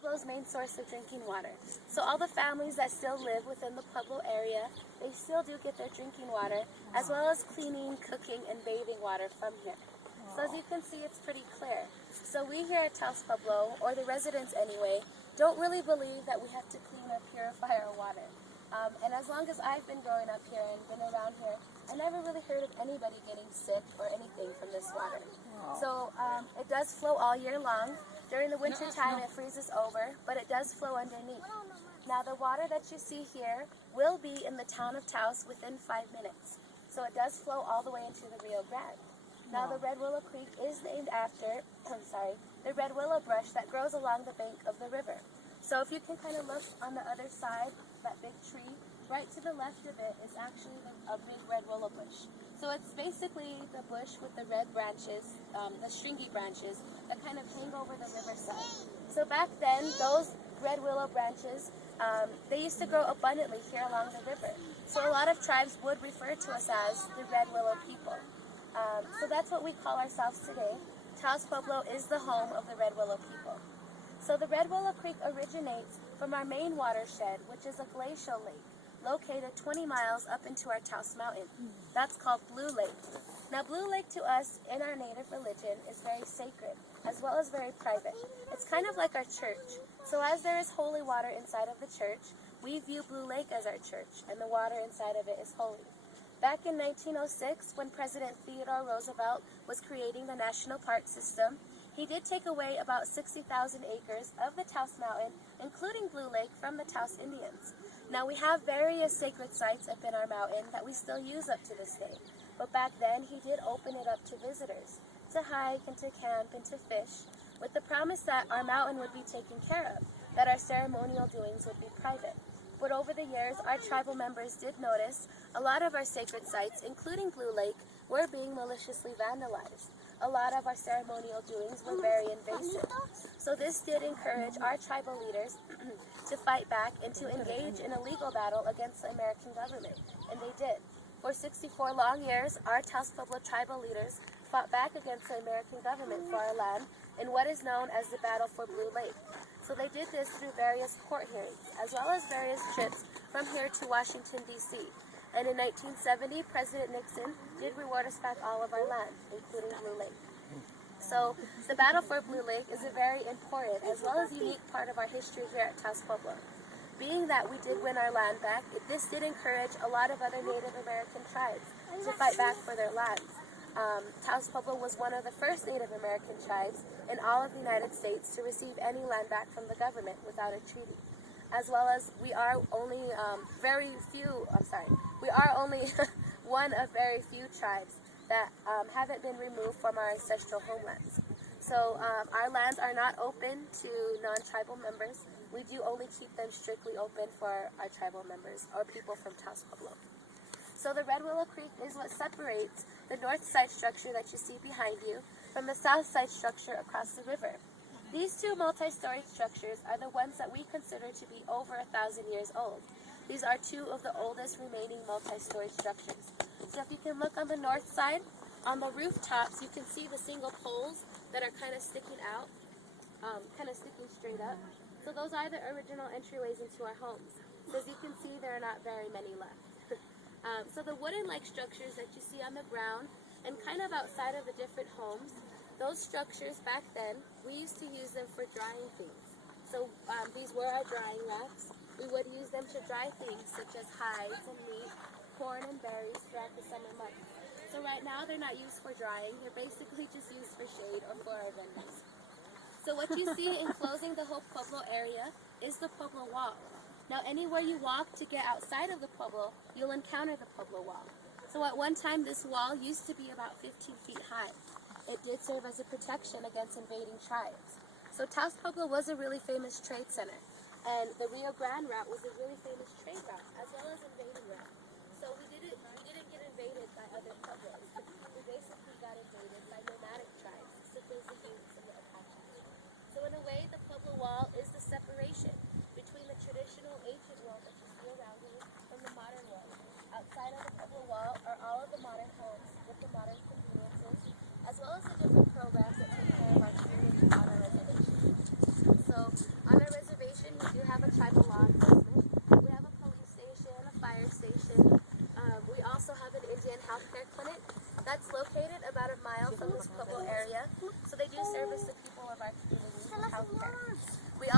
Pueblo's main source of drinking water. So all the families that still live within the Pueblo area, they still do get their drinking water, as well as cleaning, cooking, and bathing water from here. So as you can see, it's pretty clear. So we here at Taos Pueblo, or the residents anyway, don't really believe that we have to clean or purify our water. And as long as I've been growing up here and been around here, I never really heard of anybody getting sick or anything from this water. So it does flow all year long. During the winter time, it freezes over, but it does flow underneath. Now the water that you see here will be in the town of Taos within 5 minutes. So it does flow all the way into the Rio Grande. Now the Red Willow Creek is named after, the red willow brush that grows along the bank of the river. So if you can kind of look on the other side, that big tree, right to the left of it is actually a big red willow bush. So it's basically the bush with the red branches, the stringy branches that kind of hang over the riverside. So back then, those red willow branches, they used to grow abundantly here along the river. So a lot of tribes would refer to us as the Red Willow people. So that's what we call ourselves today. Taos Pueblo is the home of the Red Willow people. So the Red Willow Creek originates from our main watershed, which is a glacial lake, located 20 miles up into our Taos Mountain. That's called Blue Lake. Now Blue Lake to us in our native religion is very sacred, as well as very private. It's kind of like our church. So as there is holy water inside of the church, we view Blue Lake as our church, and the water inside of it is holy. Back in 1906, when President Theodore Roosevelt was creating the National Park System, he did take away about 60,000 acres of the Taos Mountain, including Blue Lake, from the Taos Indians. Now we have various sacred sites up in our mountain that we still use up to this day. But back then, he did open it up to visitors, to hike and to camp and to fish, with the promise that our mountain would be taken care of, that our ceremonial doings would be private. But over the years, our tribal members did notice a lot of our sacred sites, including Blue Lake, were being maliciously vandalized. A lot of our ceremonial doings were very invasive. So this did encourage our tribal leaders to fight back and to engage in a legal battle against the American government, and they did. For 64 long years, our Taos Pueblo tribal leaders fought back against the American government for our land in what is known as the Battle for Blue Lake. So they did this through various court hearings, as well as various trips from here to Washington, D.C. And in 1970, President Nixon did reward us back all of our land, including Blue Lake. So the Battle for Blue Lake is a very important, as well as unique part of our history here at Taos Pueblo. Being that we did win our land back, this did encourage a lot of other Native American tribes to fight back for their lands. Taos Pueblo was one of the first Native American tribes in all of the United States to receive any land back from the government without a treaty. As well as we are only we are only one of very few tribes that haven't been removed from our ancestral homelands. So our lands are not open to non-tribal members. We do only keep them strictly open for our tribal members or people from Taos Pueblo. So the Red Willow Creek is what separates the north side structure that you see behind you from the south side structure across the river. These two multi-story structures are the ones that we consider to be over 1,000 years old. These are two of the oldest remaining multi-story structures. So if you can look on the north side, on the rooftops, you can see the single poles that are kind of sticking out, kind of sticking straight up. So those are the original entryways into our homes. So as you can see, there are not very many left. So the wooden-like structures that you see on the ground and kind of outside of the different homes, those structures back then, we used to use them for drying things. So these were our drying racks. We would use them to dry things such as hides and meat, corn and berries throughout the summer months. So right now they're not used for drying, they're basically just used for shade or for our vendors. So what you see enclosing the whole Pueblo area is the Pueblo Walk. Now anywhere you walk to get outside of the Pueblo, you'll encounter the Pueblo Wall. So at one time this wall used to be about 15 feet high. It did serve as a protection against invading tribes. So Taos Pueblo was a really famous trade center, and the Rio Grande route was a really famous trade route, as well as invading route. So we didn't get invaded by other Pueblos. We basically got invaded by nomadic tribes, such as the Utes and the Apaches. So in a way, the Pueblo Wall is the separation between the traditional ancient world that you see around you and the modern world. Outside of the Pueblo Wall are all of the modern homes with the modern conveniences, as well as the different programs that take care of our community on our reservation. So on our Indian Healthcare Clinic. That's located about a mile from this Pueblo area. So they do service the people of our community with healthcare. We also